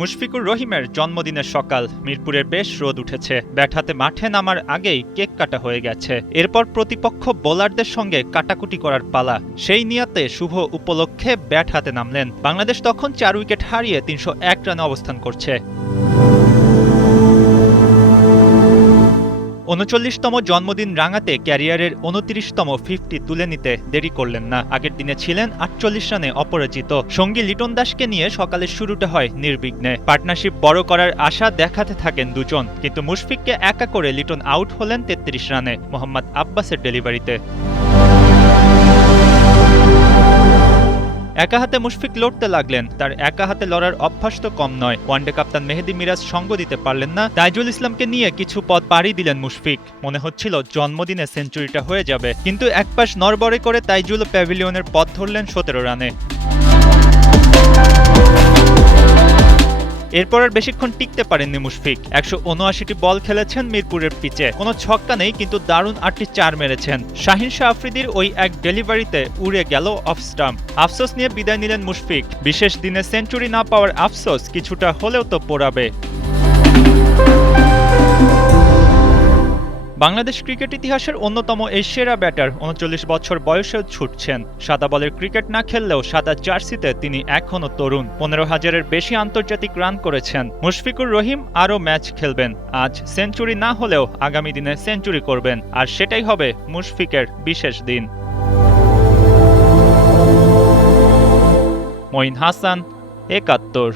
মুশফিকুর রহিমের জন্মদিনের সকাল। মিরপুরের বেশ রোদ উঠেছে। ব্যাট হাতে মাঠে নামার আগেই কেক কাটা হয়ে গেছে। এরপর প্রতিপক্ষ বোলারদের সঙ্গে কাটাকুটি করার পালা। সেই নিয়াতে শুভ উপলক্ষে ব্যাট হাতে নামলেন। বাংলাদেশ তখন 4 উইকেট হারিয়ে 301 রানে অবস্থান করছে। ৩৯তম জন্মদিন রাঙাতে ক্যারিয়ারের ২৯তম 50 তুলে নিতে দেরি করলেন না। আগের দিনে ছিলেন ৪৮ রানে অপরাজিত। সঙ্গী লিটন দাসকে নিয়ে সকালের শুরুটা হয় নির্বিঘ্নে। পার্টনারশিপ বড় করার আশা দেখাতে থাকেন দুজন, কিন্তু মুশফিককে একা করে লিটন আউট হলেন ৩৩ রানে মোহাম্মদ আব্বাসের ডেলিভারিতে। একা হাতে মুশফিক লড়তে লাগলেন। তার একা হাতে লড়ার অভ্যাস তো কম নয়। ওয়ানডে কাপ্তান মেহেদী মিরাজ সঙ্গ দিতে পারলেন না। তাইজুল ইসলামকে নিয়ে কিছু পথ পাড়ি দিলেন মুশফিক। মনে হচ্ছিল জন্মদিনে সেঞ্চুরিটা হয়ে যাবে, কিন্তু একপাশ নড়বড়ে করে তাইজুল প্যাভিলিয়নের পথ ধরলেন ১৭ রানে। এরপর আর বেশিক্ষণ টিকতে পারেননি মুশফিক। ১৭৯টি বল খেলেছেন মিরপুরের পিচে। কোনো ছক্কা নেই, কিন্তু দারুণ ৮টি চার মেরেছেন। শাহিন শাহ আফ্রিদির ওই এক ডেলিভারিতে উড়ে গেল অফ স্টাম্প। আফসোস নিয়ে বিদায় নিলেন মুশফিক। বিশেষ দিনে সেঞ্চুরি না পাওয়ার আফসোস কিছুটা হলেও তো পোড়াবে। বাংলাদেশ ক্রিকেট ইতিহাসের অন্যতম এই সেরা ব্যাটার ৩৯ বছর বয়সেও ছুটছেন। সাদা বলের ক্রিকেট না খেললেও সাদা জার্সিতে তিনি এখনও তরুণ। ১৫,০০০-এর বেশি আন্তর্জাতিক রান করেছেন। মুশফিকুর রহিম আরও ম্যাচ খেলবেন। আজ সেঞ্চুরি না হলেও আগামী দিনে সেঞ্চুরি করবেন, আর সেটাই হবে মুশফিকের বিশেষ দিন। মঈন হাসান, ৭১।